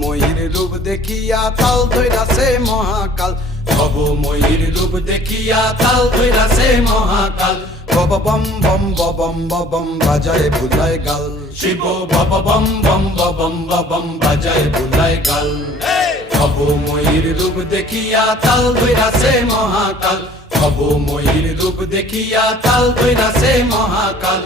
ময়ূর রূপ দেখিয়া তাল ধইরাছে মহাকাল, ভব ময়ূর রূপ দেখিয়া তাল ধইরাছে মহাকাল। Bob bomb bomb bomb bomb বাজায় বুলায় গাল, Shiva Bob bomb bomb bomb bomb বাজায় বুলায় গাল। ভব ময়ূর রূপ দেখিয়া তাল ধইরাছে মহাকাল, ভব ময়ূর রূপ দেখিয়া তাল ধইরাছে মহাকাল।